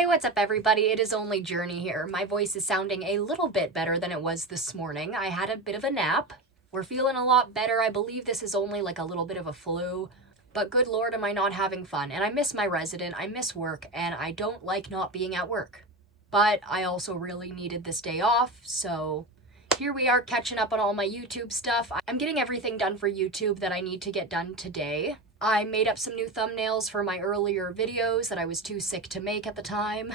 Hey, what's up everybody? It is only Journey here. My voice is sounding a little bit better than it was this morning. I had a bit of a nap. We're feeling a lot better. I believe this is only like a little bit of a flu. But good lord, am I not having fun. And I miss my resident, I miss work, and I don't like not being at work. But I also really needed this day off, so here we are catching up on all my YouTube stuff. I'm getting everything done for YouTube that I need to get done today. I made up some new thumbnails for my earlier videos that I was too sick to make at the time.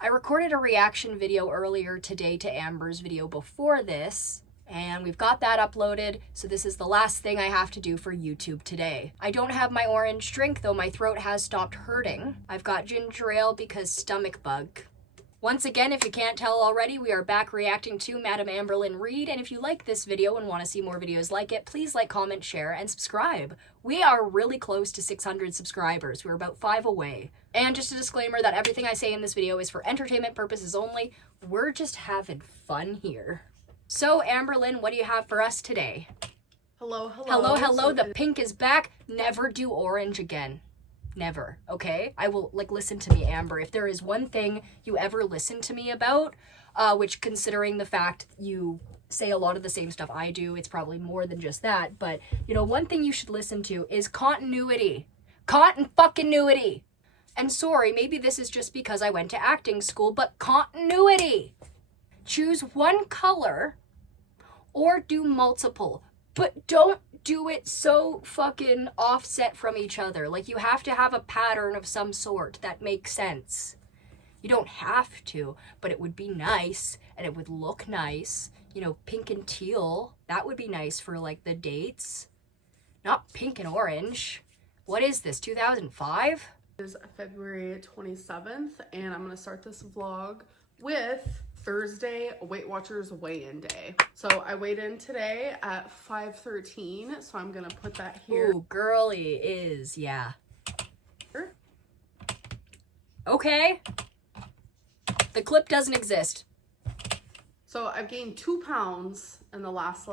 I recorded a reaction video earlier today to Amber's video before this, and we've got that uploaded, so this is the last thing I have to do for YouTube today. I don't have my orange drink, though my throat has stopped hurting. I've got ginger ale because stomach bug. Once again, if you can't tell already, we are back reacting to Madam Amberlynn Reid, and if you like this video and want to see more videos like it, please like, comment, share, and subscribe. We are really close to 600 subscribers. We're about 5 away. And just a disclaimer that everything I say in this video is for entertainment purposes only. We're just having fun here. So, Amberlynn, what do you have for us today? Hello, hello. Hello, hello, the pink is back. Never do orange again. Never, okay? I will, listen to me, Amber. If there is one thing you ever listen to me about, which considering the fact you say a lot of the same stuff I do, it's probably more than just that, but, you know, one thing you should listen to is continuity. Cotton-fucking-nuity. And sorry, maybe this is just because I went to acting school, but continuity. Choose one color or do multiple, but don't do it so fucking offset from each other. Like, you have to have a pattern of some sort that makes sense. You don't have to, but it would be nice, and it would look nice. You know, pink and teal, that would be nice for, like, the dates. Not pink and orange. What is this, 2005? It is February 27th, and I'm going to start this vlog with Thursday Weight Watchers weigh-in day. So I weighed in today at 5:13, so I'm gonna put that here. Ooh, girly is, yeah. Okay. The clip doesn't exist. So I've gained 2 pounds in the last,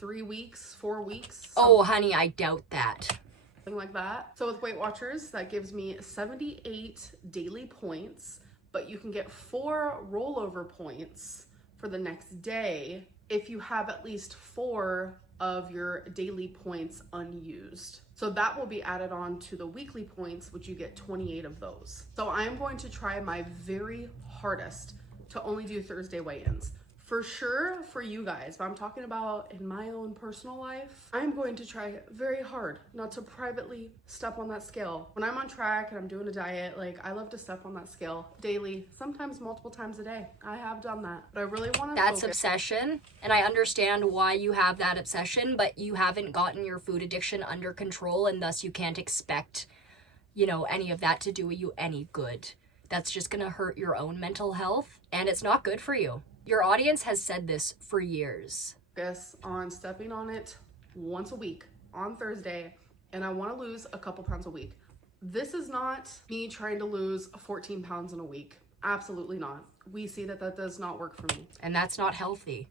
3 weeks, 4 weeks. Oh, honey, I doubt that. Something like that. So with Weight Watchers, that gives me 78 daily points, but you can get 4 rollover points for the next day if you have at least 4 of your daily points unused. So that will be added on to the weekly points, which you get 28 of those. So I'm going to try my very hardest to only do Thursday weigh-ins. For sure for you guys, but I'm talking about in my own personal life, I'm going to try very hard not to privately step on that scale. When I'm on track and I'm doing a diet, I love to step on that scale daily, sometimes multiple times a day. I have done that, but I really want to That's obsession, and I understand why you have that obsession, but you haven't gotten your food addiction under control, and thus you can't expect, any of that to do you any good. That's just gonna hurt your own mental health, and it's not good for you. Your audience has said this for years. Focus on stepping on it once a week on Thursday, and I want to lose a couple pounds a week. This is not me trying to lose 14 pounds in a week. Absolutely not. We see that that does not work for me. And that's not healthy.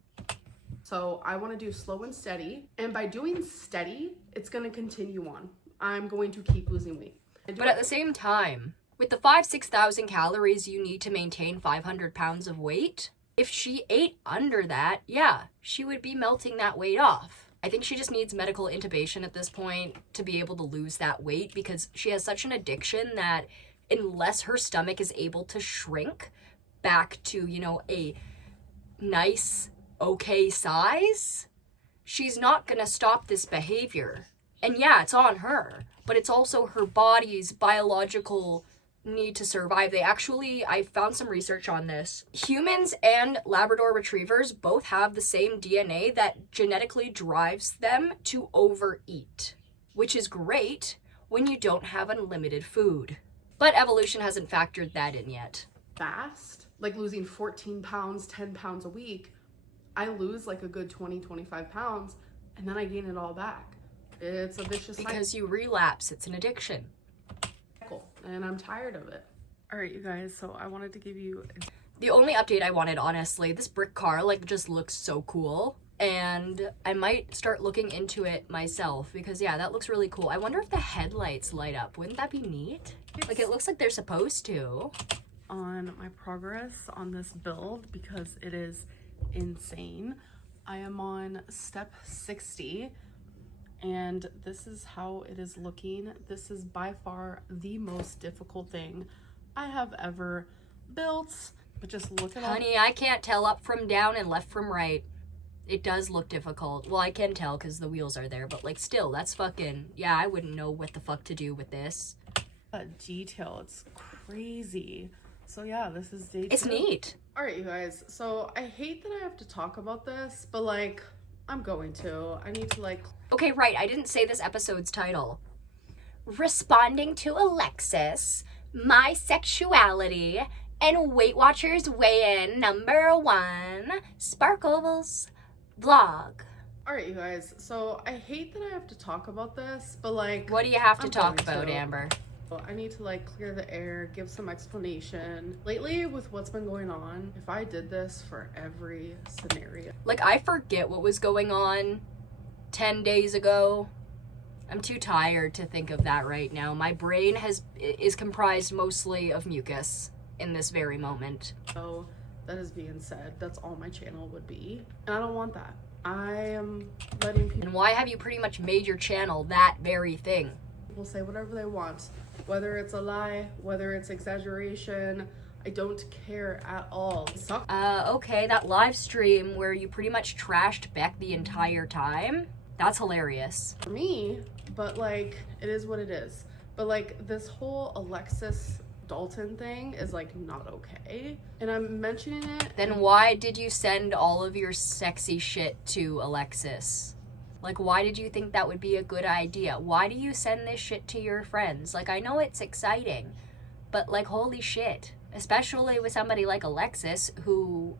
So I want to do slow and steady. And by doing steady, it's going to continue on. I'm going to keep losing weight. But at the same time, with the 6,000 calories you need to maintain 500 pounds of weight, if she ate under that, yeah, she would be melting that weight off. I think she just needs medical intubation at this point to be able to lose that weight, because she has such an addiction that unless her stomach is able to shrink back to, a nice, okay size, she's not gonna stop this behavior. And yeah, it's on her, but it's also her body's biological need to survive. I found some research on this. Humans and Labrador retrievers both have the same DNA that genetically drives them to overeat, which is great when you don't have unlimited food. But evolution hasn't factored that in yet. Fast, losing 14 pounds, 10 pounds a week, I lose a good 20, 25 pounds, and then I gain it all back. It's a vicious cycle. Because you relapse, it's an addiction. And I'm tired of it. All right, you guys, so I wanted to give you the only update I wanted, honestly. This brick car just looks so cool, and I might start looking into it myself, because yeah, that looks really cool. I wonder if the headlights light up. Wouldn't that be neat? It looks like they're supposed to. on my progress on this build because it is insane. I am on step 60 and this is how it is looking. This is by far the most difficult thing I have ever built, but just look at it. Honey, I can't tell up from down and left from right. It does look difficult. Well, I can tell because the wheels are there, but like still, that's fucking, yeah, I wouldn't know what the fuck to do with this. Detail, it's crazy. So yeah, this is day 2. It's neat. All right, you guys, so I hate that I have to talk about this, but like, I'm going to. I need to like... Okay, right, I didn't say this episode's title. Responding to Alexis, my sexuality, and Weight Watchers weigh in #1, Sparkles vlog. All right, you guys, so I hate that I have to talk about this, but like... What do you have to I'm talk going about, to. Amber? I need to like clear the air, give some explanation. Lately, with what's been going on, if I did this for every scenario... Like, I forget what was going on 10 days ago. I'm too tired to think of that right now. My brain is comprised mostly of mucus in this very moment. So that is being said, that's all my channel would be. And I don't want that. I am letting people... And why have you pretty much made your channel that very thing? People say whatever they want. Whether it's a lie, whether it's exaggeration, I don't care at all. It sucks. Okay, that live stream where you pretty much trashed Beck the entire time, that's hilarious. For me, but like, it is what it is. But like, this whole Alexis Dalton thing is like not okay. And I'm mentioning it. Then why did you send all of your sexy shit to Alexis? Like, why did you think that would be a good idea? Why do you send this shit to your friends? Like, I know it's exciting, but like, holy shit. Especially with somebody like Alexis, who,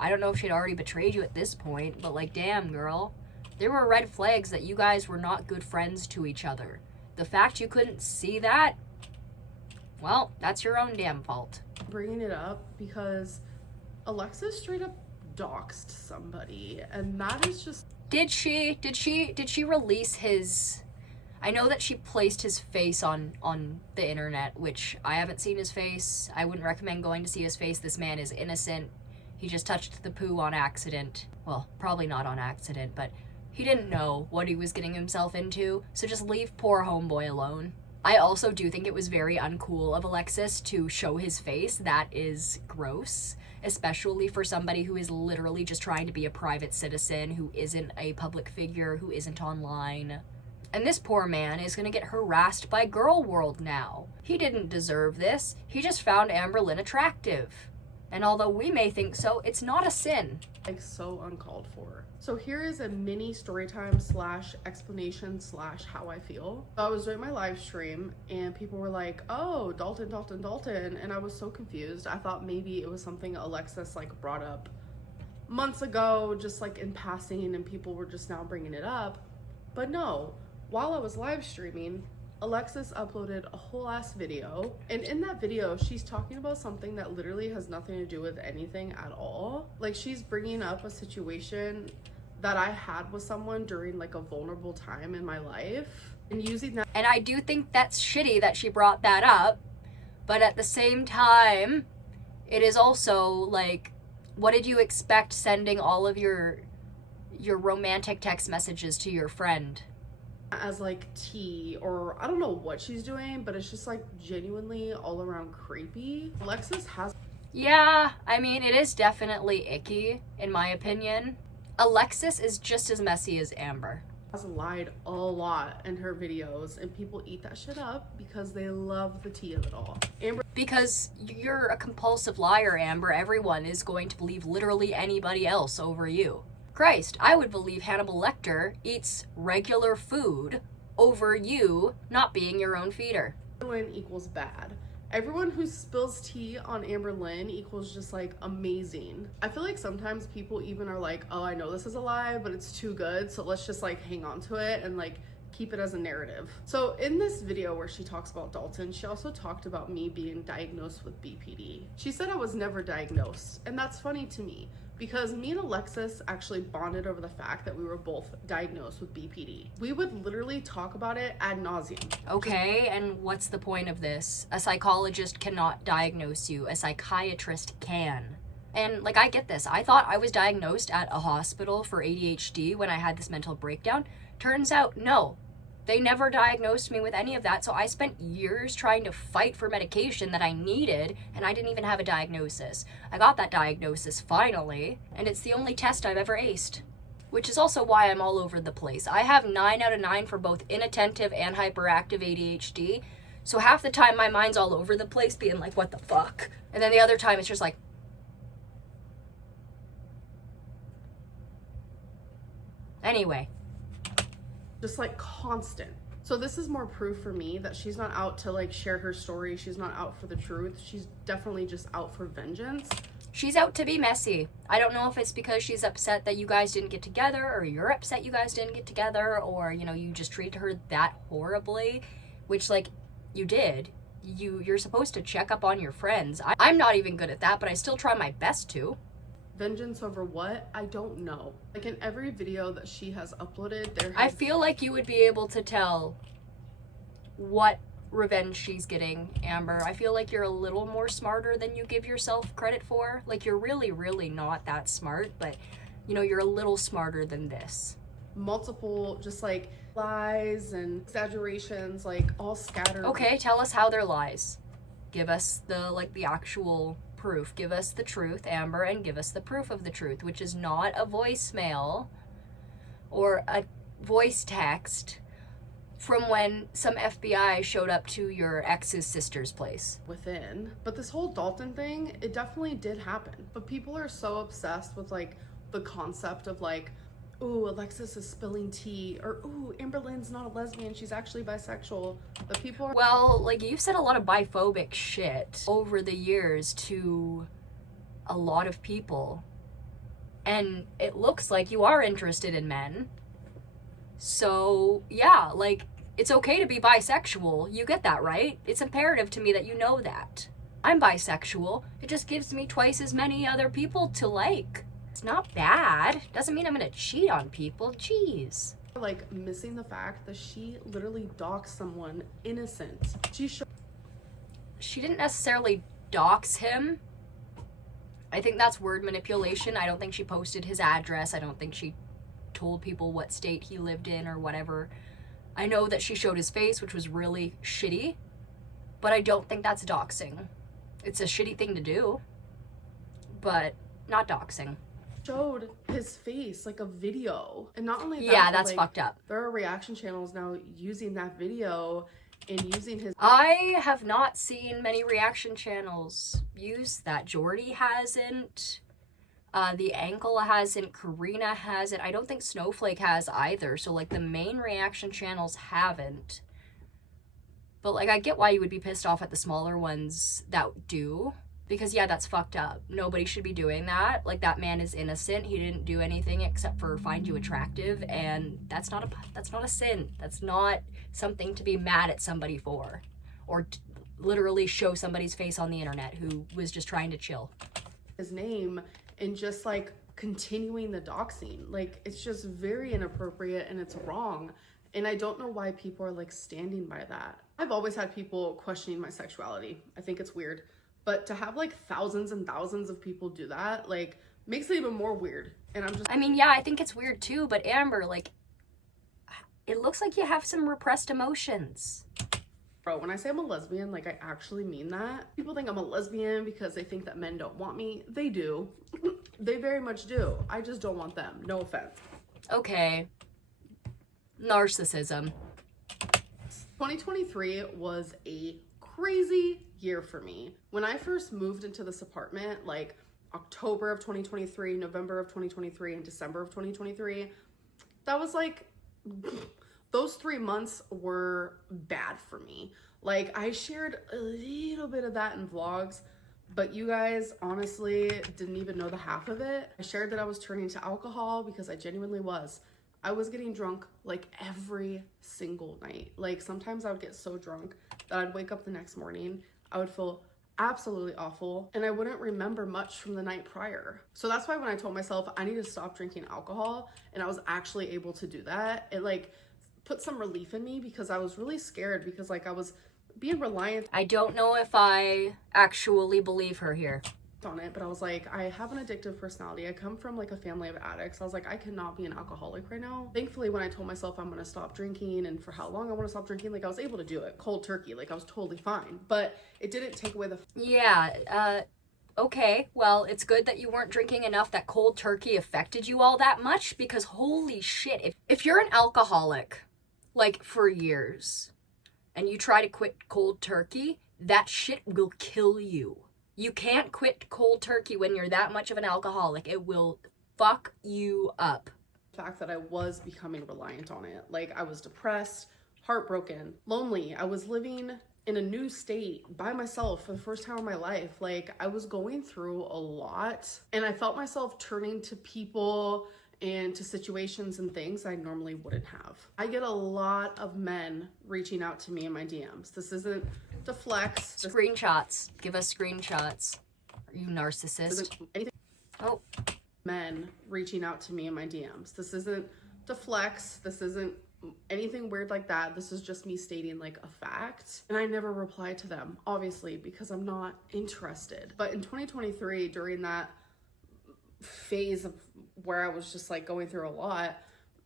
I don't know if she'd already betrayed you at this point, but like, damn, girl. There were red flags that you guys were not good friends to each other. The fact you couldn't see that, well, that's your own damn fault. Bringing it up because Alexis straight up doxed somebody, and that is just... Did she release his... I know that she placed his face on the internet, which I haven't seen his face. I wouldn't recommend going to see his face. This man is innocent. He just touched the poo on accident. Well, probably not on accident, but he didn't know what he was getting himself into, so just leave poor homeboy alone. I also do think it was very uncool of Alexis to show his face. That is gross, especially for somebody who is literally just trying to be a private citizen, who isn't a public figure, who isn't online. And this poor man is gonna get harassed by Girl World now. He didn't deserve this. He just found Amberlynn attractive. And although we may think so, it's not a sin. Like, so uncalled for. So here is a mini story time / explanation / how I feel. I was doing my live stream and people were like, oh, Dalton, Dalton, Dalton. And I was so confused. I thought maybe it was something Alexis like brought up months ago, just like in passing, and people were just now bringing it up. But no, while I was live streaming, Alexis uploaded a whole ass video, and in that video she's talking about something that literally has nothing to do with anything at all. Like, she's bringing up a situation that I had with someone during like a vulnerable time in my life and using that. And I do think that's shitty that she brought that up, but at the same time, it is also like, what did you expect sending all of your romantic text messages to your friend? As like tea, or I don't know what she's doing, but it's just like genuinely all around creepy. Alexis has... Yeah, I mean, it is definitely icky, in my opinion. Alexis is just as messy as Amber. Has lied a lot in her videos, and people eat that shit up because they love the tea of it all. Amber... Because you're a compulsive liar, Amber. Everyone is going to believe literally anybody else over you. Christ, I would believe Hannibal Lecter eats regular food over you not being your own feeder. Amberlynn equals bad. Everyone who spills tea on Amberlynn equals just like amazing. I feel like sometimes people even are like, oh, I know this is a lie, but it's too good, so let's just like hang on to it and like keep it as a narrative. So in this video where she talks about Dalton, she also talked about me being diagnosed with BPD. She said I was never diagnosed, and that's funny to me because me and Alexis actually bonded over the fact that we were both diagnosed with BPD. We would literally talk about it ad nauseum. Okay, and what's the point of this? A psychologist cannot diagnose you, a psychiatrist can. And like, I get this. I thought I was diagnosed at a hospital for ADHD when I had this mental breakdown. Turns out, no. They never diagnosed me with any of that, so I spent years trying to fight for medication that I needed, and I didn't even have a diagnosis. I got that diagnosis finally, and it's the only test I've ever aced. Which is also why I'm all over the place. I have 9 out of 9 for both inattentive and hyperactive ADHD, so half the time my mind's all over the place being like, what the fuck? And then the other time it's just like, anyway. Just like constant. So this is more proof for me that she's not out to like share her story. She's not out for the truth. She's definitely just out for vengeance. She's out to be messy. I don't know if it's because she's upset that you guys didn't get together, or you're upset you guys didn't get together, or, you know, you just treated her that horribly, which, like, you did. You're supposed to check up on your friends. I'm not even good at that, but I still try my best to. Vengeance over what? I don't know. Like in every video that she has uploaded, I feel like you would be able to tell what revenge she's getting, Amber. I feel like you're a little more smarter than you give yourself credit for. Like, you're really, really not that smart, but, you know, you're a little smarter than this. Multiple, just like, lies and exaggerations, like, all scattered. Okay, tell us how they're lies. Give us the actual proof. Give us the truth, Amber, and give us the proof of the truth, which is not a voicemail or a voice text from when some FBI showed up to your ex's sister's place. Within. But this whole Dalton thing, it definitely did happen. But people are so obsessed with like the concept of like, ooh, Alexis is spilling tea, or ooh, Amberlynn's not a lesbian, she's actually bisexual. The people are— Well, like, you've said a lot of biphobic shit over the years to a lot of people, and it looks like you are interested in men. So, yeah, like, it's okay to be bisexual. You get that, right? It's imperative to me that you know that. I'm bisexual. It just gives me twice as many other people to like. It's not bad. Doesn't mean I'm gonna cheat on people. Jeez. Like, missing the fact that she literally doxed someone innocent. She didn't necessarily dox him. I think that's word manipulation. I don't think she posted his address. I don't think she told people what state he lived in or whatever. I know that she showed his face, which was really shitty, but I don't think that's doxing. It's a shitty thing to do, but not doxing. Showed his face, like a video. And not only that, yeah, that's like, fucked up. There are reaction channels now using that video and using his— I have not seen many reaction channels use that. Jordy hasn't. The Ankle hasn't. Karina hasn't. I don't think Snowflake has either. So, like, the main reaction channels haven't. But, like, I get why you would be pissed off at the smaller ones that do. Because, yeah, that's fucked up. Nobody should be doing that. Like, that man is innocent. He didn't do anything except for find you attractive, and that's not a sin. That's not something to be mad at somebody for, or literally show somebody's face on the internet who was just trying to chill. His name and just like continuing the doxing. Like, it's just very inappropriate and it's wrong. And I don't know why people are like standing by that. I've always had people questioning my sexuality. I think it's weird. But to have like thousands and thousands of people do that, like, makes it even more weird. And I'm just— I mean, yeah, I think it's weird too, but Amber, like, it looks like you have some repressed emotions. Bro, when I say I'm a lesbian, like, I actually mean that. People think I'm a lesbian because they think that men don't want me. They do. They very much do. I just don't want them. No offense. Okay. Narcissism. 2023 was a crazy year for me. When I first moved into this apartment, like October of 2023, November of 2023, and December of 2023, that was like, those 3 months were bad for me. Like, I shared a little bit of that in vlogs, but you guys honestly didn't even know the half of it. I shared that I was turning to alcohol because I genuinely was. I was getting drunk like every single night. Like sometimes I would get so drunk that I'd wake up the next morning, I would feel absolutely awful, and I wouldn't remember much from the night prior. So that's why when I told myself I need to stop drinking alcohol, and I was actually able to do that, it like put some relief in me, because I was really scared, because like I was being reliant. I don't know if I actually believe her here On it, but I was like, I have an addictive personality. I come from like a family of addicts. I was like, I cannot be an alcoholic right now. Thankfully, when I told myself I'm gonna stop drinking and for how long I want to stop drinking, like I was able to do it cold turkey. Like I was totally fine, but it didn't take away the okay, well, it's good that you weren't drinking enough that cold turkey affected you all that much, because holy shit, if you're an alcoholic like for years and you try to quit cold turkey, that shit will kill you. You can't quit cold turkey when you're that much of an alcoholic. It will fuck you up. The fact that I was becoming reliant on it. Like I was depressed, heartbroken, lonely. I was living in a new state by myself for the first time in my life. Like I was going through a lot, and I felt myself turning to people and to situations and things I normally wouldn't have. I get a lot of men reaching out to me in my DMs. This isn't to flex. Screenshots. Give us screenshots. Are you narcissist? Oh. Men reaching out to me in my DMs. This isn't to flex. This isn't anything weird like that. This is just me stating like a fact. And I never reply to them, obviously, because I'm not interested. But in 2023, during that phase of where I was just like going through a lot,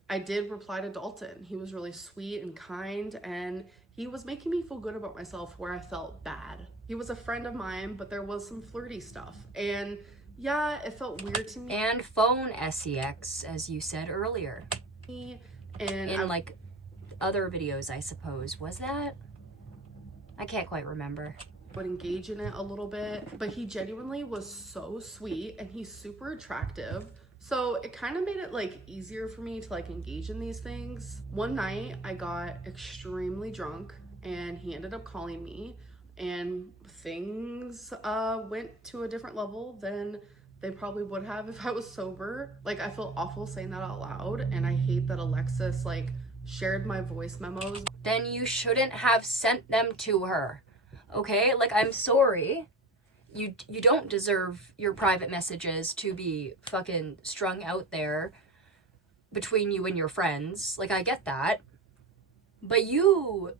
I did reply to Dalton. He was really sweet and kind, and he was making me feel good about myself where I felt bad. He was a friend of mine, but there was some flirty stuff, and yeah, it felt weird to me. And phone sex, as you said earlier. And in like other videos, I suppose. Was that? I can't quite remember. Would engage in it a little bit, but he genuinely was so sweet, and he's super attractive. So it kind of made it like easier for me to like engage in these things. One night I got extremely drunk, and he ended up calling me, and things went to a different level than they probably would have if I was sober. Like I feel awful saying that out loud, and I hate that Alexis like shared my voice memos. Then you shouldn't have sent them to her. Okay? Like, I'm sorry. You don't deserve your private messages to be fucking strung out there between you and your friends. Like, I get that. But you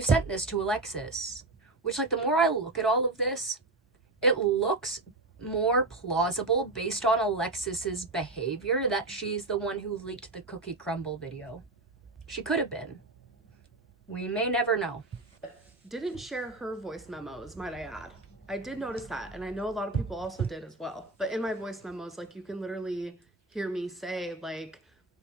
sent this to Alexis. Which, like, the more I look at all of this, it looks more plausible based on Alexis's behavior that she's the one who leaked the cookie crumble video. She could have been. We may never know. Didn't share her voice memos, might I add. I did notice that, and I know a lot of people also did as well. But in my voice memos, like, you can literally hear me say, like,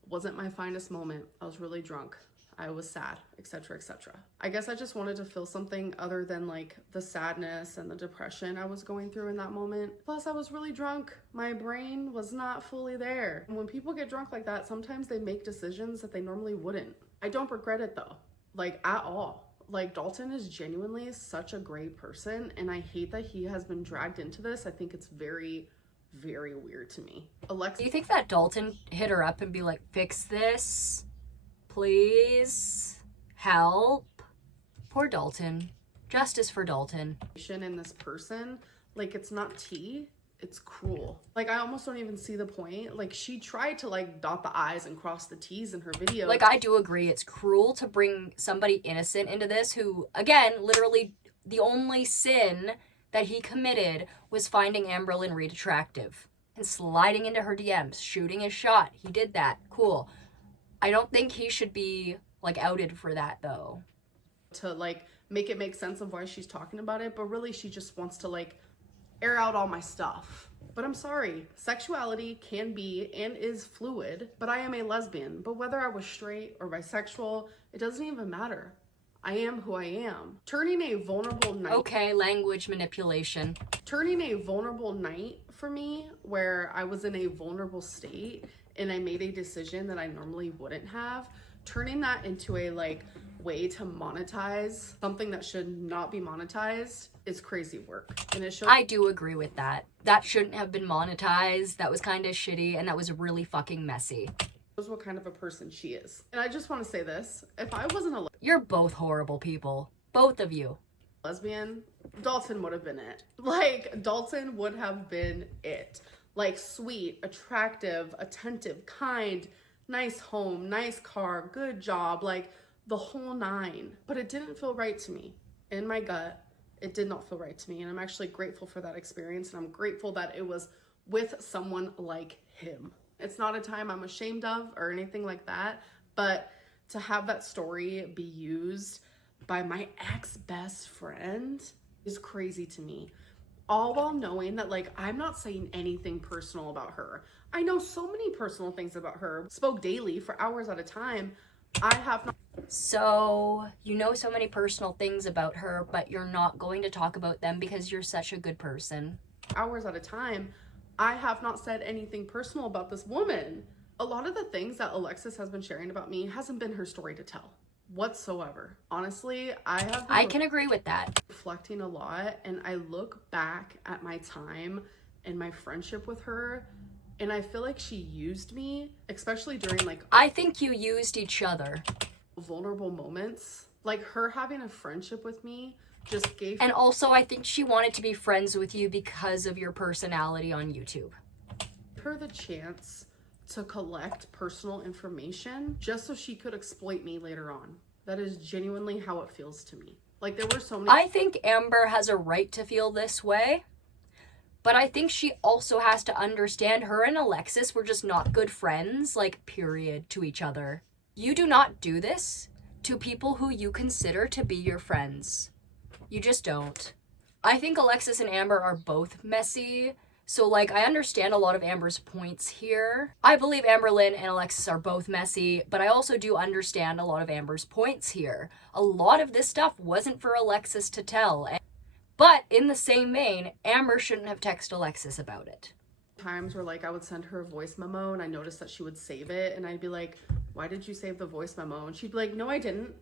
wasn't my finest moment. I was really drunk. I was sad, etc., etc. I guess I just wanted to feel something other than like the sadness and the depression I was going through in that moment. Plus, I was really drunk. My brain was not fully there. And when people get drunk like that, sometimes they make decisions that they normally wouldn't. I don't regret it though, like at all. Like, Dalton is genuinely such a great person, and I hate that he has been dragged into this. I think it's very, very weird to me. Alexis, do you think that Dalton hit her up and be like, fix this? Please? Help? Poor Dalton. Justice for Dalton. in this person, like, it's not tea. It's cruel. Like, I almost don't even see the point. Like, she tried to like dot the I's and cross the T's in her video. Like, I do agree. It's cruel to bring somebody innocent into this who, again, literally the only sin that he committed was finding Amberlynn Reed attractive and sliding into her DMs, shooting his shot. He did that. Cool. I don't think he should be like outed for that though. To like make it make sense of why she's talking about it, but really she just wants to like air out all my stuff. But I'm sorry, sexuality can be and is fluid, but I am a lesbian. But whether I was straight or bisexual, it doesn't even matter. I am who I am. Turning a vulnerable night. Okay, language manipulation. Turning a vulnerable night for me, where I was in a vulnerable state and I made a decision that I normally wouldn't have, turning that into a like way to monetize something that should not be monetized is crazy work. And it should. I do agree with that. That shouldn't have been monetized. That was kind of shitty, and that was really fucking messy. knows what kind of a person she is. And I just want to say this. If I wasn't a You're both horrible people. Both of you. lesbian, Dalton would have been it. Like, Dalton would have been it. Like, sweet, attractive, attentive, kind, nice home, nice car, good job, like the whole nine. But it didn't feel right to me. In my gut, it did not feel right to me. And I'm actually grateful for that experience. And I'm grateful that it was with someone like him. It's not a time I'm ashamed of or anything like that. But to have that story be used by my ex-best friend is crazy to me. All while knowing that, like, I'm not saying anything personal about her. I know so many personal things about her. Spoke daily for hours at a time. I have not. So, you know so many personal things about her, but you're not going to talk about them because you're such a good person. Hours at a time. I have not said anything personal about this woman. A lot of the things that Alexis has been sharing about me hasn't been her story to tell whatsoever. Honestly, I can agree with that. Reflecting a lot, and I look back at my time and my friendship with her, and I feel like she used me, especially during like I think you used each other. Vulnerable moments. Like, her having a friendship with me just gave And also I think she wanted to be friends with you because of your personality on YouTube. her the chance to collect personal information just so she could exploit me later on. That is genuinely how it feels to me. Like, there were so many. I think Amber has a right to feel this way, but I think she also has to understand her and Alexis were just not good friends, like, period, to each other. You do not do this to people who you consider to be your friends. You just don't. I think Alexis and Amber are both messy. So, like, I understand a lot of Amber's points here. I believe Amberlynn and Alexis are both messy, but I also do understand a lot of Amber's points here. A lot of this stuff wasn't for Alexis to tell. But in the same vein, Amber shouldn't have texted Alexis about it. Times where, like, I would send her a voice memo and I noticed that she would save it, and I'd be like, why did you save the voice memo? And she'd be like, no, I didn't.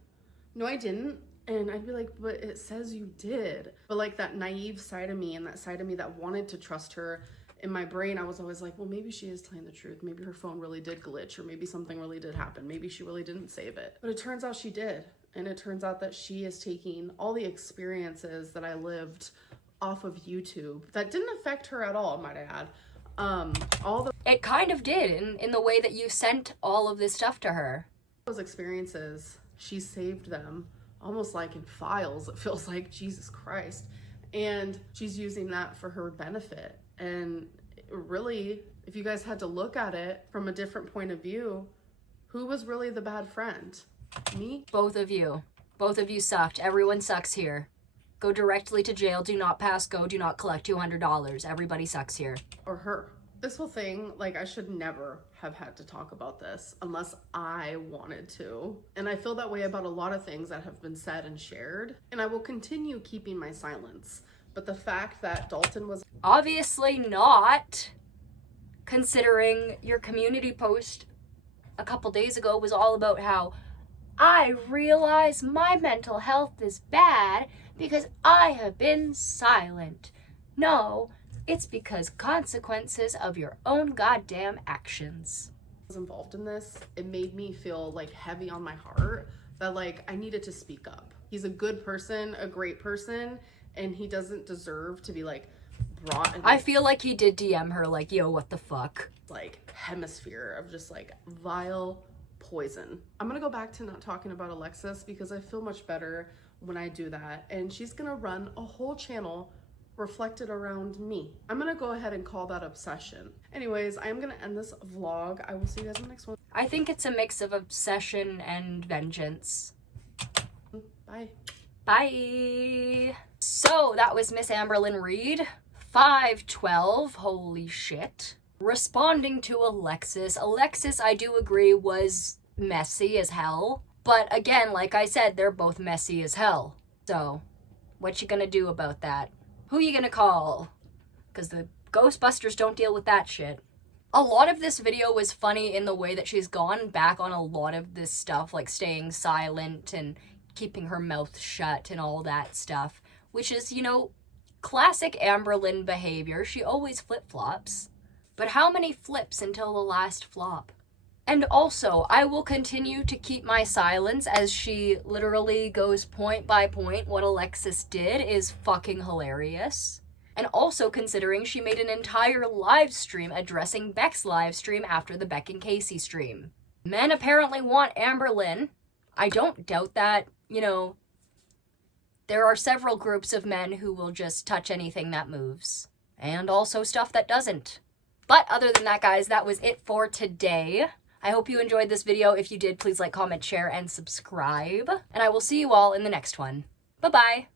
No, I didn't. And I'd be like, but it says you did. But, like, that naive side of me and that side of me that wanted to trust her, in my brain, I was always like, well, maybe she is telling the truth. Maybe her phone really did glitch, or maybe something really did happen. Maybe she really didn't save it. But it turns out she did. And it turns out that she is taking all the experiences that I lived off of YouTube that didn't affect her at all, might I add. It kind of did in the way that you sent all of this stuff to her. Those experiences, she saved them almost like in files. It feels like, Jesus Christ. And she's using that for her benefit. And really, if you guys had to look at it from a different point of view, who was really the bad friend? Me? Both of you. Both of you sucked. Everyone sucks here. Go directly to jail. Do not pass go. Do not collect $200. Everybody sucks here. Or her. This whole thing, like, I should never have had to talk about this unless I wanted to. And I feel that way about a lot of things that have been said and shared. And I will continue keeping my silence. But the fact that Dalton was... Obviously not, considering your community post a couple days ago was all about how I realize my mental health is bad because I have been silent. No, it's because consequences of your own goddamn actions. Was involved in this, it made me feel like heavy on my heart that, like, I needed to speak up. He's a good person, a great person, and he doesn't deserve to be, like, brought in. I feel like he did DM her, like, yo, what the fuck? Like, hemisphere of just, like, vile poison. I'm gonna go back to not talking about Alexis because I feel much better when I do that. And she's gonna run a whole channel reflected around me. I'm gonna go ahead and call that obsession. Anyways, I am gonna end this vlog. I will see you guys in the next one. I think it's a mix of obsession and vengeance. Bye. Bye. So that was Miss Amberlynn Reed, 512, holy shit. Responding to Alexis. Alexis, I do agree, was messy as hell. But again, like I said, they're both messy as hell. So, what you gonna do about that? Who you gonna call? Because the Ghostbusters don't deal with that shit. A lot of this video was funny in the way that she's gone back on a lot of this stuff, like staying silent and keeping her mouth shut and all that stuff, which is, you know, classic Amberlynn behavior. She always flip-flops. But how many flips until the last flop? And also, I will continue to keep my silence as she literally goes point by point. What Alexis did is fucking hilarious. And also considering she made an entire live stream addressing Beck's live stream after the Beck and Casey stream. Men apparently want Amberlynn. I don't doubt that, you know, there are several groups of men who will just touch anything that moves. And also stuff that doesn't. But other than that, guys, that was it for today. I hope you enjoyed this video. If you did, please like, comment, share, and subscribe. And I will see you all in the next one. Bye-bye.